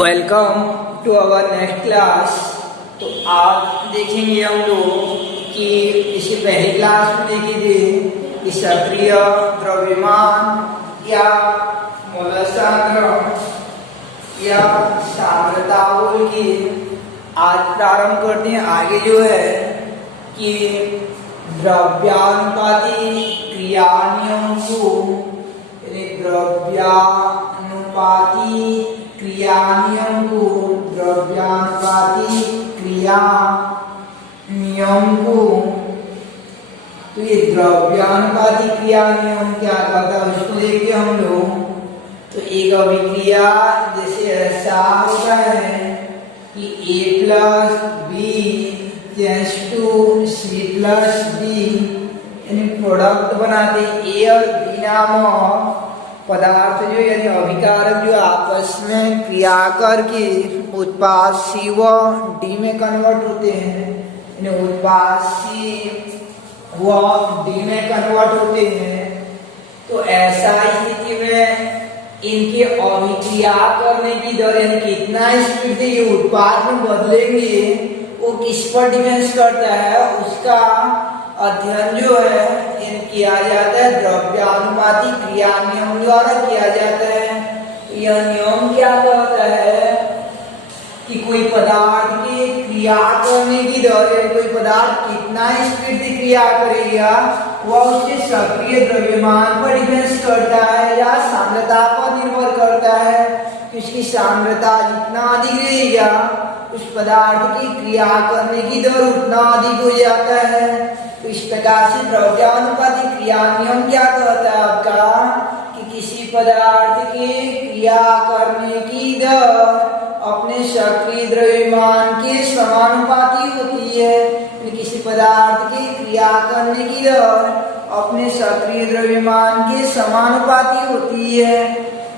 Welcome to our next class. तो आज देखेंगे हम लोग कि इससे पहले क्लास में देखे थे कि सक्रिय द्रव्यमान या मोलर सांद्रता या सांद्रता बोल के आज प्रारंभ करते हैं। आगे जो है कि द्रव्यानुपाती क्रिया नियम को द्रव्यानुपाती क्रिया नियम को तो ये द्रव्यानुपाती क्रिया नियम क्या कहता है उसको देखते हम लोग। तो एक अभिक्रिया जैसे ऐसा होता है कि A plus B tends to C plus D, यानी प्रोडक्ट बनाते A और B नामक पदार्थ जो यानी अभिकारक जो आपस में क्रिया करके उत्पाद C व D में कन्वर्ट होते हैं, यानी उत्पाद C व D में कन्वर्ट होते हैं। तो ऐसा स्थिति में इनके अभिक्रिया करने की दर यानी कितना स्पीड से ये उत्पाद में बदलेंगे वो किस पर डिपेंड करता है, उसका अध्ययन जो है किया जाता है द्रव्यानुपाती क्रिया नियम द्वारा किया जाता है। यह नियम क्या कहता है कि कोई पदार्थ की क्रिया करने की दर कोई पदार्थ कितना स्पीड से क्रिया करेगा वह उसके सक्रिय द्रव्यमान पर डिपेंड करता है या सांद्रता पर निर्भर करता है। उसकी सांद्रता जितना अधिक रहेगा उस पदार्थ की क्रिया करने की दर उतना अधिक हो जाता है। तो इस प्रकार से द्रव्यानुपाती क्रिया नियम क्या कहता है आपका कि किसी पदार्थ की क्रिया करने की दर अपने सक्रिय द्रव्यमान के समानुपाती होती है। किसी पदार्थ की क्रिया करने की दर अपने सक्रिय द्रव्यमान के समानुपाती होती है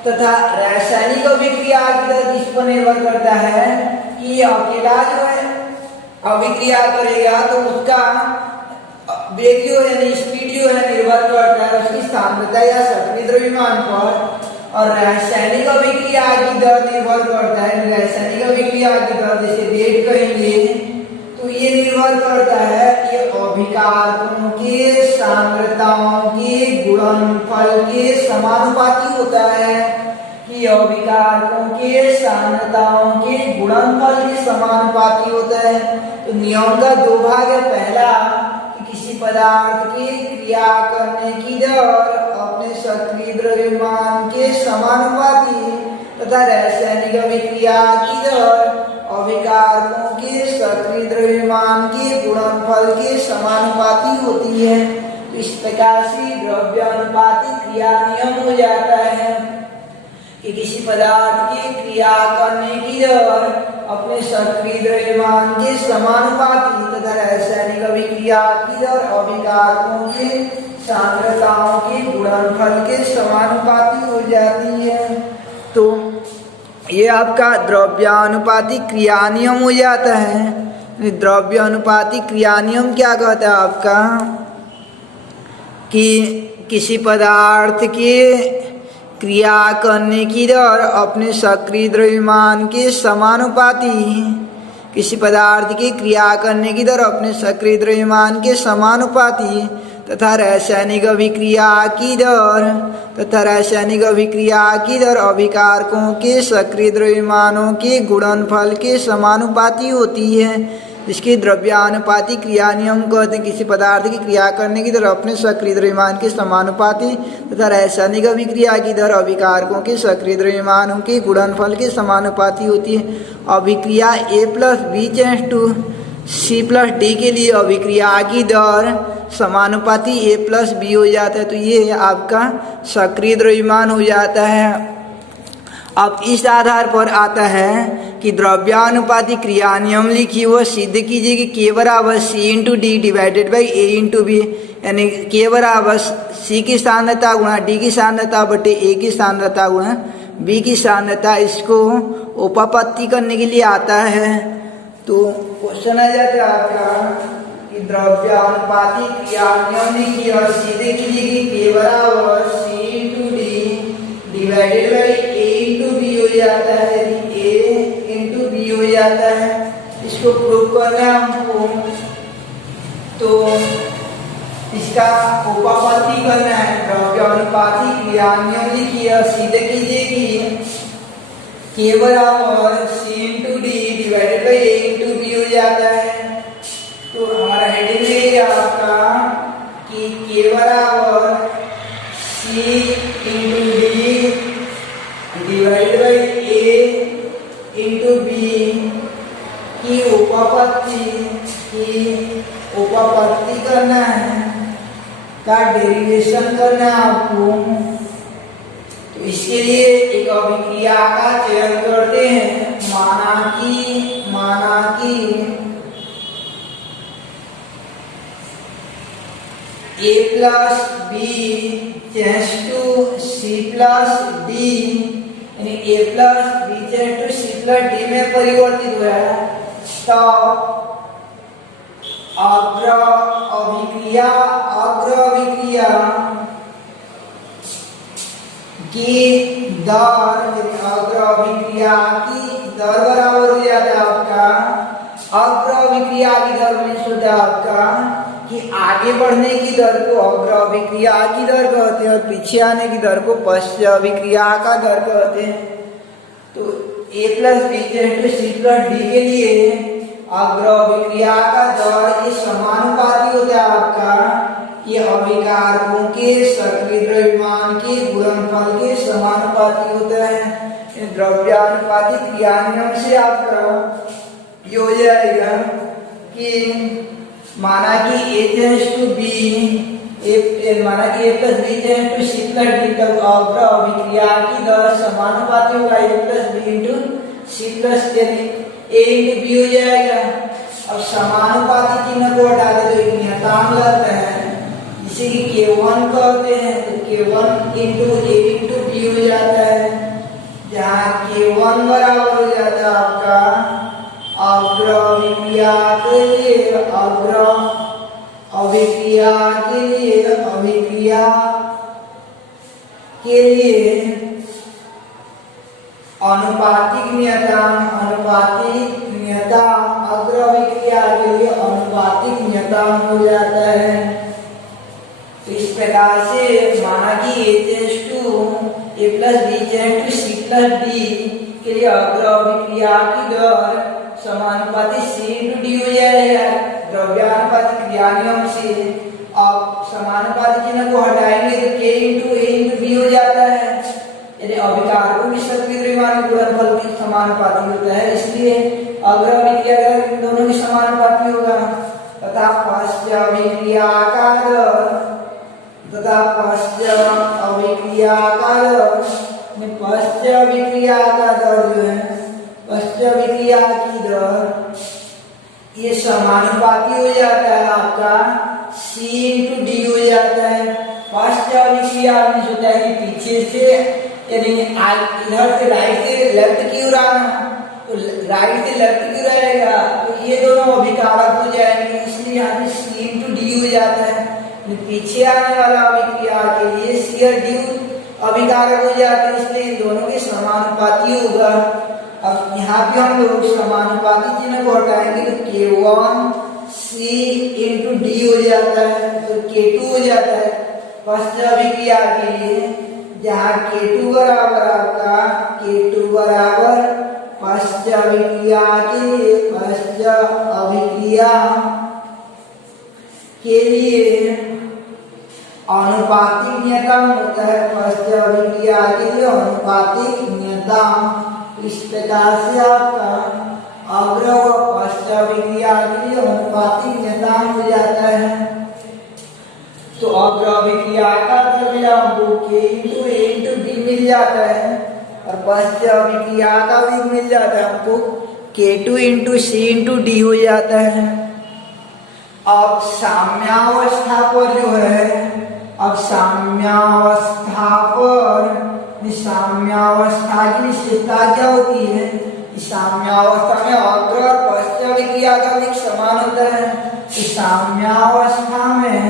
तथा रासायनिक अभिक्रिया की दर किस पर निर्भर करता है कि अकेला जो है अभिक्रिया करेगा तो उसका वेग जो है स्पीड जो है निर्भर करता है उसकी सांद्रता या सक्रिय द्रव्यमान पर, और रासायनिक अभिक्रिया की दर निर्भर करता है। रासायनिक अभिक्रिया की दर जैसे वेग कहेंगे तो ये निर्भर करता है कि अभिकारकों के सांद्रताओं के गुणनफल के समानुपाती होता है कि अभिकारकों के सांद्रताओं के गुणनफल के समानुपाती होता है। तो नियम का दो भाग है, पहला किसी पदार्थ की क्रिया करने की दर अपने सक्रिय द्रव्यमान के समानुपाती तथा रासायनिक अभिक्रिया की दर अभिकारकों के सक्रिय द्रव्यमान के गुणनफल के समानुपाती होती है। तो इस प्रकार से द्रव्यानुपाती क्रिया नियम हो जाता है कि किसी पदार्थ की क्रिया करने की दर अपने सक्रिय द्रव्यमान के समानुपाती तथा रासायनिक अभिक्रिया की दर अभिकारकों के सांद्रताओं के गुणनफल के समानुपाती हो जाती है। तो ये आपका द्रव्यानुपाती क्रिया नियम हो जाता है। द्रव्यानुपाती क्रिया नियम क्या कहता है आपका कि किसी पदार्थ के क्रिया करने की दर अपने सक्रिय द्रव्यमान के समानुपाती, किसी पदार्थ की क्रिया करने की दर अपने सक्रिय द्रव्यमान के समानुपाती तथा रासायनिक अभिक्रिया की दर अभिकारकों के सक्रिय द्रव्यमानों के गुणनफल के समानुपाती होती है। इसकी द्रव्यानुपाती क्रिया नियम कहते हैं किसी पदार्थ की क्रिया करने की दर अपने सक्रिय द्रव्यमान के समानुपाती तथा रासायनिक अभिक्रिया की दर अभिकारकों के सक्रिय द्रव्यमानों के गुणनफल के समानुपाती होती है। अभिक्रिया A plus B tends to C plus D के लिए अभिक्रिया की दर समानुपाती A प्लस बी हो जाता है। तो ये आपका सक्रिय द्रव्यमान हो जाता है। अब इस आधार पर आता है कि द्रव्यानुपाती क्रिया नियम लिखी वो सिद्ध कीजिए कि K बराबर C into D divided by A into B, यानी K बराबर C की सांद्रता गुणा D की सांद्रता बटे A की सांद्रता गुणा B की सांद्रता। इसको उपापत्ति करने के लिए आता है। तो क्वेश्चन आ जाता है आपका कि द्रव्यानुपाती क्रिया नियम लिखिए और सीधे कीजिए कि K बराबर C into D divided by A into B हो जाता है। A बी हो जाता है। इसको प्रूव करना है हमको, तो इसका उपापत्ति करना है। द्रव्यानुपाती क्रिया नियम लिखिए, सीधे कीजिए कि K बराबर C into D divided by A into B हो जाता है। तो हमारा हेडिंग है आपका कि K बराबर C into D divided by A into B की उपापत्ति करना है, का डेरिवेशन करना है आपको। तो इसके लिए एक अभिक्रिया का चयन करते हैं। माना कि A plus B change to C plus D, यानी A plus B change to C plus D में परिवर्तित हुआ है, तो अग्र अभिक्रिया की दर, अग्र अभिक्रिया की दर बराबर हो जाता है आपका, अग्र अभिक्रिया की दर में होता है आपका कि आगे बढ़ने की दर को अग्र अभिक्रिया की दर कहते हैं और पीछे आने की दर को पश्च अभिक्रिया का दर कहते हैं। तो A plus B to C plus D के लिए अग्र अभिक्रिया का दर ये समानुपाती होता है आपका, ये अभिकारकों के सक्रिय द्रव्यमान के गुणनफल के समानुपाती होता है। द्रव्यानुपाती क्रिया नियम से आपका ये हो जाएगा कि माना कि A टेंड्स टू बी, माना कि A plus B tends to C plus D, तब अग्र अभिक्रिया की दर समानुपाती होगा A plus B into C plus A into B हो जाएगा। अब समानुपाती चिन्ह को हटा दे तो एक नियतांक लगता है, इसे K1 कहते हैं। तो K1 into A into B हो जाता है, जहाँ K1 बराबर हो जाता है आपका अग्र अभिक्रिया के लिए अनुपातिक नियतांक अग्र अभिक्रिया के लिए अनुपातिक नियतांक हो जाता है। तो इस प्रकार से माना कि A tends to A plus B tends to C plus D के लिए अग्र अभिक्रिया की दर समानुपाती C इंटू डी हो जाएगा द्रव्यानुपाती क्रिया नियम से। अब समानुपाती चिन्ह को हटाएंगे तो K into A into B हो जाता है, यदि अभिकारकों की सक्रिय द्रव्यमान गुणनफल के समानुपाती होता है, इसलिए अग्र अभिक्रिया दोनों की समानुपाती होगा। तथा पश्च अभिक्रिया का दर जो है, पश्च अभिक्रिया की दर ये समानुपाती हो जाता है आपका C इंटू डी हो जाता है। पश्च अभिक्रिया में होता है कि पीछे से, यानी इधर से राइट से लेफ्ट की ओर आना, तो राइट से लेफ्ट की ओर आएगा तो ये दोनों अभिकारक हो जाएंगे, इसलिए यहाँ पे C इंटू डी हो जाता है। पीछे आने वाला अभिक्रिया के लिए C और D अभिकारक हो जाते हैं, इसलिए इन दोनों के समानुपाती होगा। अब यहाँ पे हम लोग समानुपाती चिन्ह को हटाएंगे तो K1 C इंटू डी हो जाता है, तो K2 हो जाता है पश्च अभिक्रिया के लिए, जहाँ K2 बराबर आपका पश्च अभिक्रिया के लिए अनुपातिक नियतांक होता है। पश्च अभिक्रिया के लिए अनुपातिक नियतांक इस प्रकार से आपका अग्र व पश्च अभिक्रिया के लिए अनुपातिक नियतांक हो जाता है। तो अग्र अभिक्रिया का द्रव्य हमको K into A into B मिल जाता है और पश्च अभिक्रिया का भी मिल जाता है हमको K2 into C into D हो जाता है। अब साम्यावस्था पर जो है, अब साम्यावस्था की विशेषता क्या होती है? साम्यावस्था में अग्र और पश्च अभिक्रिया का वेग समान होता है। इस साम्यावस्था में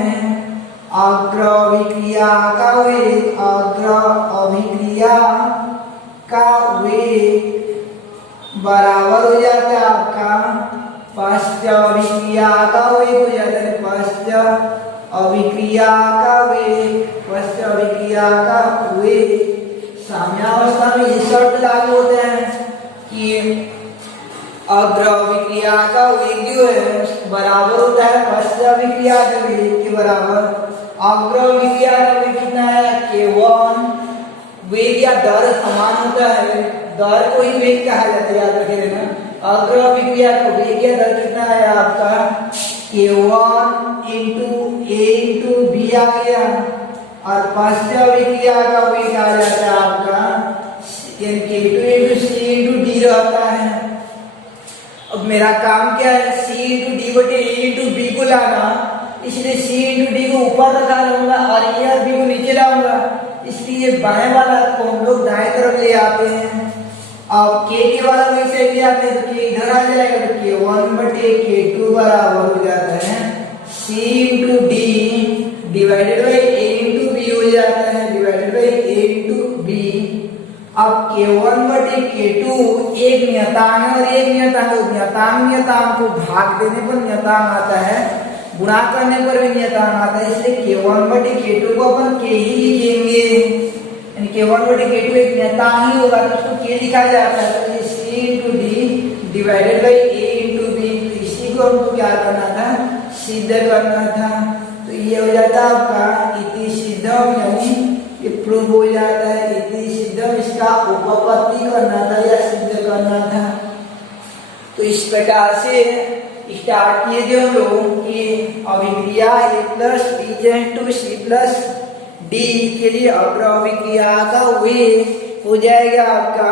अग्र अभिक्रिया का वेग बराबर हो जाता है आपका पश्च अभिक्रिया का वेग हो जाता है, पश्च अभिक्रिया का वेग, पश्च अभिक्रिया का वेग। साम्यावस्था में ये शर्त लागू होते हैं कि अग्र अभिक्रिया का वेग जो है बराबर होता है पश्च अभिक्रिया के वेग के बराबर। अग्र अभिक्रिया का वेग कितना है, k1, वेग या दर समान होता है, दर को ही वेग कहा जाता है, याद रखे ना। अग्र अभिक्रिया का वेग या दर कितना है आपका, k1 into a into b आ गया, और पश्च अभिक्रिया का वेग आ जाता है आपका k2 into c into d रहता है। अब मेरा काम क्या है, c इंटू डी बटे a इंटू बी को लाना, इसलिए c इंटू डी को ऊपर रखा रहूंगा और a और b को नीचे लाऊंगा, इसलिए बाएं वाला को हम लोग दाएं तरफ ले आते हैं। अब k के वाला वैसे ले आते हैं तो k इधर आ जाएगा, तो k1 बटे k2 बराबर हो जाता है c into D divided by a into B हो जाता है, divided by a into B. अब k1 बटे k2 एक नियतांक है और एक नियतांक को भाग देने पर नियतांक आता है, गुणा करने पर भी नियतांक आता है, इसलिए k1 बटे k2 को अपन k ही लिखेंगे, यानी k1 बटे k2 एक नियतांक ही होगा तो उसको k लिखा जाता है, तो c into D divided by a into B. तो इसी को हमको क्या करना था, सिद्ध करना था। तो ये हो जाता है आपका इति सिद्धम, यानी ये प्रूव हो जाता है, इति सिद्धम, इसका उपपत्ति करना था या सिद्ध करना था। तो इस प्रकार से स्टार्ट किए जो लोग कि अभिक्रिया a plus b to c plus d के लिए अग्र अभिक्रिया का वेग हो जाएगा आपका,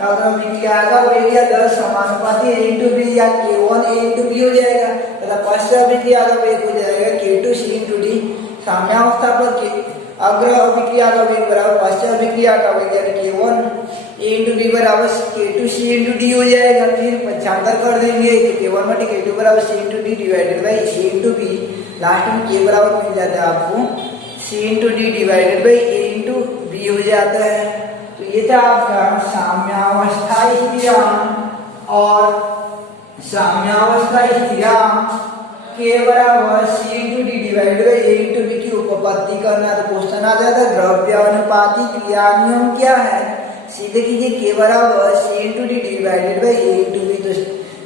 अग्र अभिक्रिया का वेग या दर समानुपाती a इंटू बी या k1 a इंटू बी हो जाएगा, तथा पश्च अभिक्रिया का वेग हो जाएगा k2 c इंटू डी। साम्यावस्था पर अग्र अभिक्रिया का वेग बराबर पश्च अभिक्रिया का वेग यानी k1 a इंटू बी बराबर k2 c इंटू डी हो जाएगा। फिर पक्षांतर कर देंगे k1 बटे k2 बराबर c into D divided by a into B, last में k बराबर मिल जाता है आपको c into D divided by a into B हो जाता है। तो ये था आपका साम्यावस्था स्थिरांक, और साम्यावस्था स्थिरांक k बराबर c into D divided by a into B की उपपत्ति करना। तो क्वेश्चन आ जाता है द्रव्यानुपाती क्रिया नियम क्या है, सीधे कीजिए k बराबर c into D divided by a into B. तो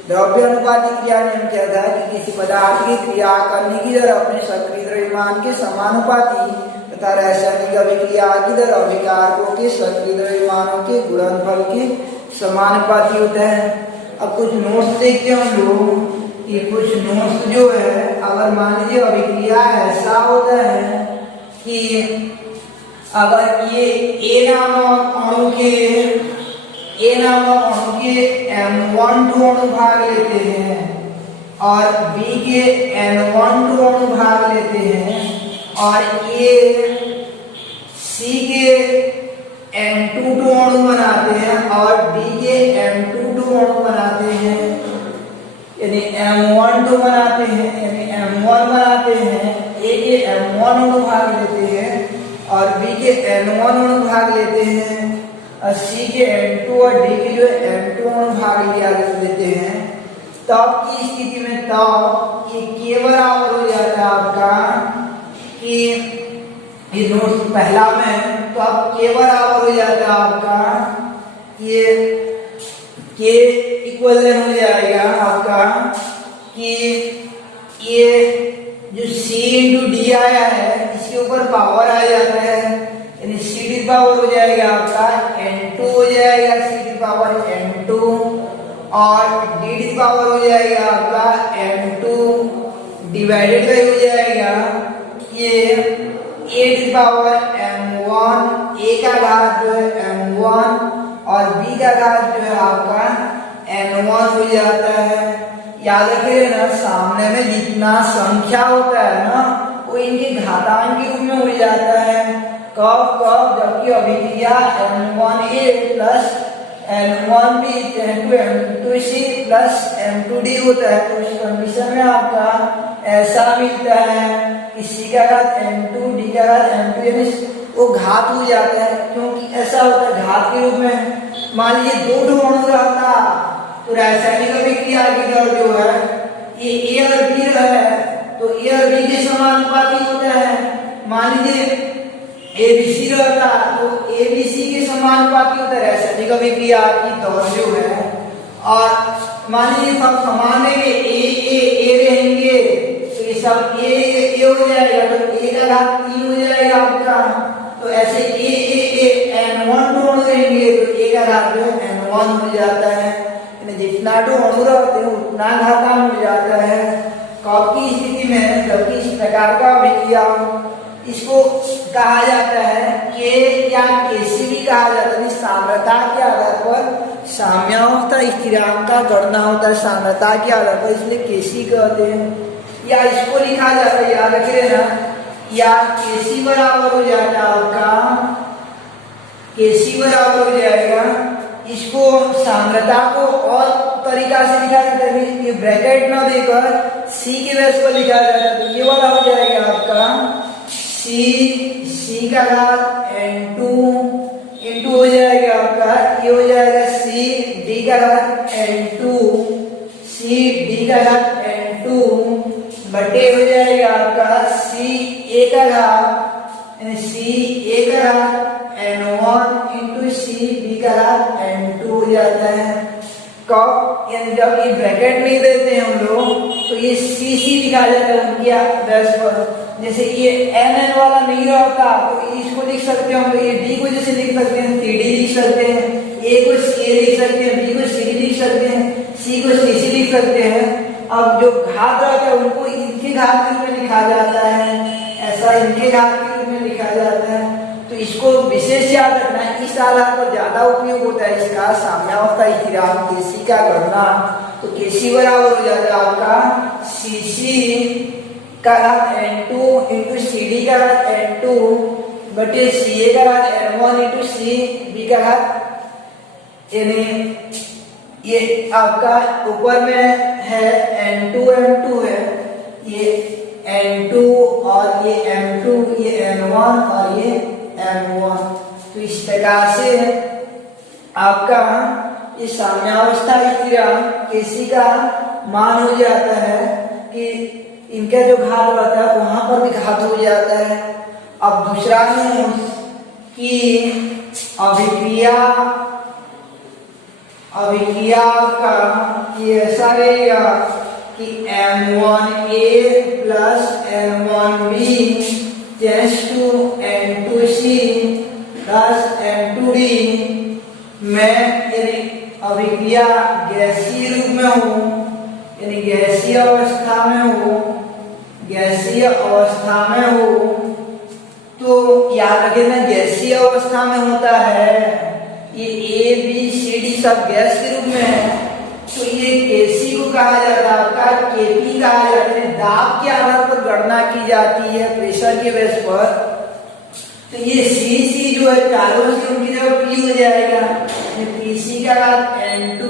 द्रव्यानुपाती क्रिया नियम क्या था कि किसी पदार्थ की क्रिया करने की दर अपने सक्रिय द्रव्यमान के समानुपाती तथा रासायनिक अभिक्रिया की दर अभिकारकों के सक्रिय द्रव्यमानों के गुणनफल के समानुपाती होता है। अब कुछ नोट्स देखते हैं हम लोग, ये कुछ नोट्स जो है, अगर मान लीजिए अभिक्रिया ऐसा होता है कि अगर ये A नामक अणु के M12 अणु भाग लेते हैं और B के N12 अणु भाग लेते हैं, और ये C के N22 अणु बनाते हैं और D के M22 अणु बनाते हैं, यानी M12 बनाते हैं, यानी M1 बनाते हैं, A के M1 अणु भाग लेते हैं और B के N1 अणु भाग लेते हैं, और C के N2 और D के जो M2 अणु भाग लिया लेते हैं, तब की स्थिति में तब ये k बराबर हो जाता है आपका कि ये नोट पहला में, तो अब k बराबर हो जाता है आपका ये k इक्वल हो जाएगा आपका कि ये जो c इंटू डी आया है इसके ऊपर पावर आ जाता है, यानी c की पावर हो जाएगा आपका n2 हो जाएगा, c की पावर n2, और d की पावर हो जाएगा आपका m2 डिवाइडेड बाई हो जाएगा ये a की पावर m1, a का घात जो है m1 और b का घात जो है आपका n1 हो जाता है। याद रखिए ना, सामने में जितना संख्या होता है ना वो इनके घातांक के रूप में हो जाता है। कब जबकि अभिक्रिया m1a plus n1b to m2c plus m2d होता है, तो इस कंडीशन में आपका ऐसा मिलता है कि c का घात m2 d का घात m2, यानी वो घात हो जाता है, क्योंकि ऐसा होता है घात के रूप में मान लीजिए दो ठो अणु रहता तो रासायनिक अभिक्रिया की दर जो है ये ए और बी है तो ए और बी के समानुपाती होता है। मान लीजिए एबीसी रहता तो एबीसी के समानुपाती होता है रासायनिक अभिक्रिया की दर जो है। और मान लीजिए सब समान है ए रहेंगे तो ये सब ए हो जाएगा तो ए का घात 3 हो जाएगा आपका। तो ऐसे ए n1 टू अणु रहेंगे तो ए का घात जो है n1 हो जाता है। जितना टू अणु रहते हैं उतना घातांक हो जाता है। कब की स्थिति में जबकि इस प्रकार का अभिक्रिया इसको कहा जाता है के या केसी भी कहा जाता है। सांद्रता के आधार पर साम्यावस्था स्थिरांक का गणना होता है सांद्रता के आधार पर, इसलिए केसी कहते हैं। या इसको लिखा जाता है, याद रखिए ना, या केसी बराबर हो जाएगा आपका, केसी बराबर हो जाएगा, इसको सांद्रता को और तरीका से लिखा जाता है, ये ब्रैकेट ना देकर सी के बेस पर लिखा जाता है। तो ये वाला हो जाएगा आपका सी का घात n2 इंटू हो जाएगा आपका, ये हो जाएगा सी डी का घात n2 सी डी का घात n2 बटे हो जाएगा आपका सी ए का घात सी ए का घात n1 इंटू सी बी का घात n2 हो जाता है। कब यानी जब ये ब्रैकेट नहीं देते हैं हम लोग तो ये सी सी लिखा जाता है उनकी बेस पर। जैसे ये n वाला नहीं रहता तो इसको लिख सकते हैं हम लोग, ये डी को जैसे लिख सकते हैं सी डी लिख सकते हैं, ए को सी ए लिख सकते हैं, बी को सी डी लिख सकते हैं, सी को सी सी लिख सकते हैं। अब जो घात रहता है उनको इनके घात के रूप में लिखा जाता है, ऐसा इनके घात के रूप में लिखा जाता है। तो इसको विशेष याद रखना, इस आधार पर ज्यादा उपयोग होता है इसका साम्यावस्था स्थिरांक केसी का गणना। तो केसी बराबर हो जाता है आपका सीसी का घात n2 इंटू सी डी का घात n2 बटे सी ए का घात n1 इंटू सी बी का घात, यानी ये आपका ऊपर में है n2 m2 है, ये n2 और ये m2, ये n1 और ये m1। तो इस प्रकार से आपका ये साम्यावस्था स्थिरांक केसी का मान हो जाता है कि इनका जो घात रहता है वहां पर भी घात हो जाता है। अब दूसरा है कि अभिक्रिया का ये ऐसा रहेगा कि m1a plus m1b tends to n2c plus n2d में, यानी अभिक्रिया गैसीय रूप में हो, यानी गैसीय अवस्था में हो तो याद रखना गैसीय अवस्था में होता है, ये ए बी सी डी सब गैस के रूप में है। तो ये केसी को कहा जाता है आपका, केपी कहा जाता है, दाब के आधार पर गणना की जाती है प्रेशर के बेस पर। तो ये सी सी जो है चारों से उनकी जगह पी हो जाएगा, पीसी का घात n2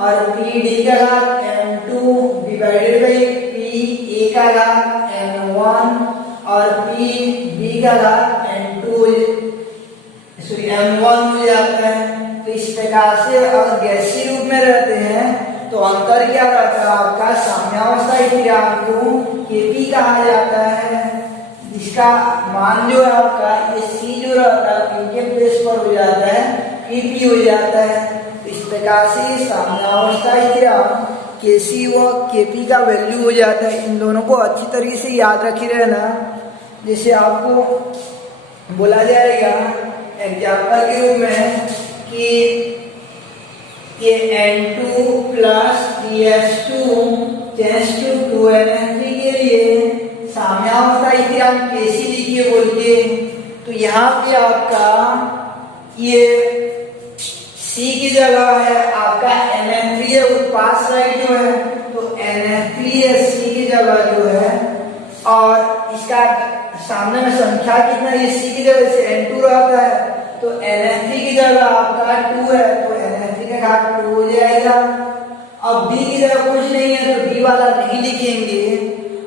और पी डी का घात n2 divided by P A का घात n1 और पी बी का घात n2 सॉरी m1 हो जाता है। तो इस प्रकार से अगर गैसीय रूप में रहते हैं तो अंतर क्या रहता है आपका, साम्यावस्था स्थिरांक को केपी कहा जाता है, जिसका मान जो है आपका ये सी जो रहता है इनके प्लेस पर हो जाता है पीपी हो जाता है। इस प्रकार से साम्यावस्था स्थिरांक केसी व केपी का वैल्यू हो जाता है। इन दोनों को अच्छी तरीके से याद रखे रहना। जैसे आपको बोला जाएगा एग्जाम्पल के रूप में कि ये n2 plus ds2 tends to 2n3 के लिए साम्यावस्था स्थिरांक केसी लिखिए बोल के। तो यहाँ पे आपका ये C की जगह है आपका NH3 है, उत्पाद साइड जो है तो NH3 है C की जगह जो है, और इसका सामने में संख्या कितना, ये C की जगह से N2 रहता है तो NH3 की जगह आपका 2 है तो NH3 का घात 2 हो जाएगा। अब B की जगह कुछ नहीं है तो B वाला नहीं लिखेंगे।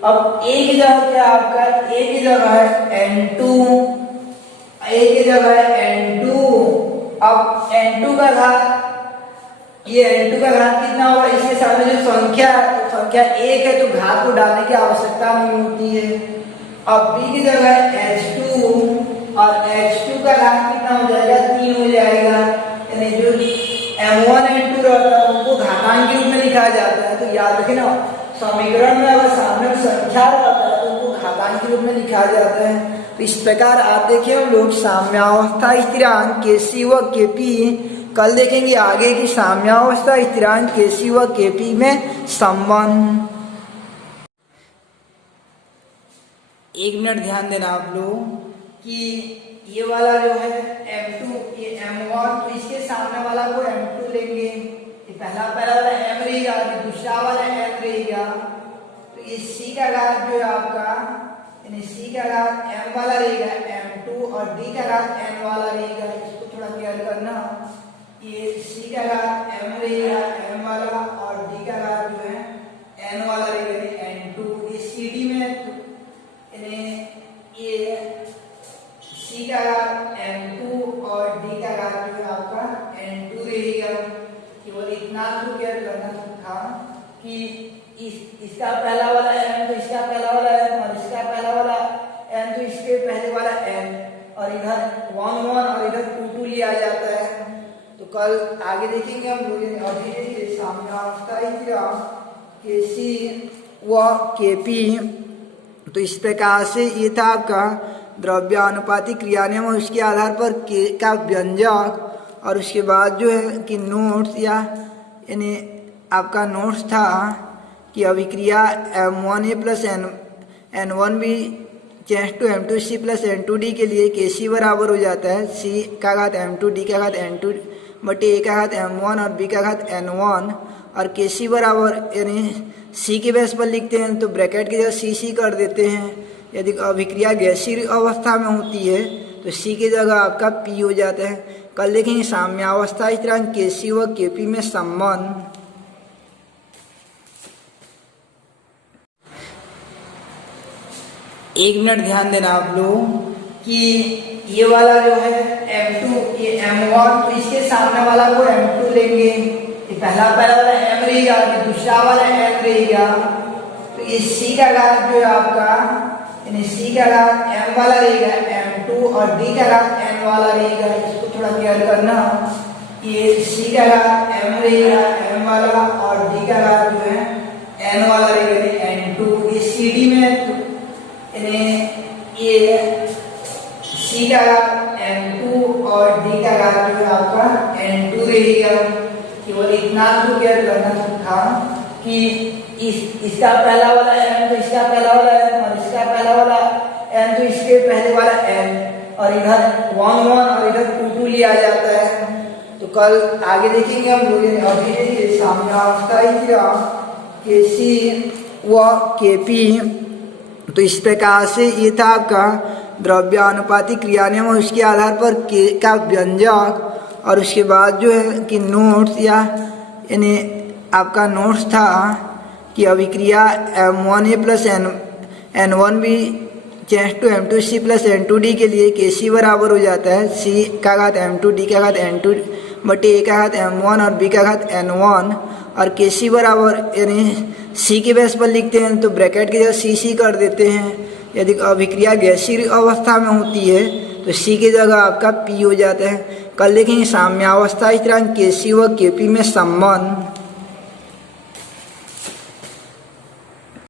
अब A की जगह क्या आपका, A की जगह है N2, A की जगह है N2 अब N2 का घात, ये N2 का घात कितना होगा, इसके सामने जो संख्या 1 है तो घात को डालने की आवश्यकता नहीं होती है। अब B की जगह H2 और H2 का घात कितना हो जाएगा, 3 हो जाएगा। यानी जो M1 N2 रहता है उनको घातांक के रूप में लिखा जाता है। तो याद रखें ना, समीकरण में अगर सामने में संख्या रहता है तो उनको घातांक के रूप में लिखा जाता है। तो इस प्रकार आप देखिए हम लोग साम्यावस्था स्थिरांक Kc व Kp, कल देखेंगे आगे की साम्यावस्था स्थिरांक Kc व Kp में संबंध। एक मिनट ध्यान देना आप लोग कि ये वाला जो है M2, ये M1, तो इसके सामने वाला को M2 लेंगे। ये पहला वाला M रहेगा, दूसरा वाला M रहेगा। तो ये C का घात जो है आपका, यानी C का घात M वाला रहेगा M2 और D का घात N वाला रहेगा। इसको थोड़ा क्लियर करना, ये C का घात M रहेगा M वाला और D का घात जो है N वाला रहेगा N2। ये CD में यानी ये C का घात M2 और D का घात जो है आपका N2 रहेगा। केवल इतना तो क्लियर करना था कि इसका पहला वाला M तो इसका पहला वाला M और इसका पहला वाला M तो इसके पहले वाला M, और इधर 1 1 और इधर 2 2 लिया जाता है। तो कल आगे देखेंगे हम लोग। अभी देखिए साम्यावस्था स्थिरांक Kc व Kp, तो इस प्रकार से ये था आपका द्रव्यानुपाती क्रिया नियम, और उसके आधार पर K का व्यंजक, और उसके बाद जो है कि नोट्स, या यानी आपका नोट्स था कि अभिक्रिया M1A plus N1B change to M2C plus N2D के लिए Kc बराबर हो जाता है C का घात M2, D का घात N2 बटे A का घात M1 और B का घात N1, और Kc बराबर यानी C के बेस पर लिखते हैं तो ब्रैकेट की जगह CC कर देते हैं। यदि अभिक्रिया गैसीय अवस्था में होती है तो C की जगह आपका P हो जाता है। कल देखेंगे साम्यावस्था स्थिरांक Kc व Kp में संबंध। एक मिनट ध्यान देना आप लोग कि ये वाला जो है M2, ये M1, तो इसके सामने वाला को M2 लेंगे। ये पहला वाला M रहेगा, दूसरा वाला M रहेगा। तो ये C का घात जो है आपका, यानी C का घात M वाला रहेगा M2 और D का घात N वाला रहेगा। इसको थोड़ा क्लियर करना, ये C का घात M रहेगा M वाला और D का घात जो है N वाला रहेगा N2। ये CD में यानी ये C का घात M2 और D का घात जो है आपका N2 रहेगा। केवल इतना तो क्लियर करना था कि इसका पहला वाला M तो इसका पहला वाला M और इसका पहला वाला M तो इसके पहले वाला M, और इधर 1 1 और इधर 2 2 लिया जाता है। तो कल आगे देखेंगे हम लोग। अभी देखिए साम्यावस्था स्थिरांक Kc व Kp, तो इस प्रकार से ये था आपका द्रव्यानुपाती क्रिया नियम, और उसके आधार पर K का व्यंजक, और उसके बाद जो है कि नोट्स, या यानी आपका नोट्स था कि अभिक्रिया M1A plus N1B change to M2C plus N2D के लिए Kc बराबर हो जाता है C का घात M2, D का घात N2 बटे A का घात M1 और B का घात N1, और Kc बराबर यानी C के बेस पर लिखते हैं तो ब्रैकेट की जगह CC कर देते हैं। यदि अभिक्रिया गैसीय अवस्था में होती है तो C की जगह आपका P हो जाता है। कल देखेंगे साम्यावस्था स्थिरांक Kc व Kp में संबंध।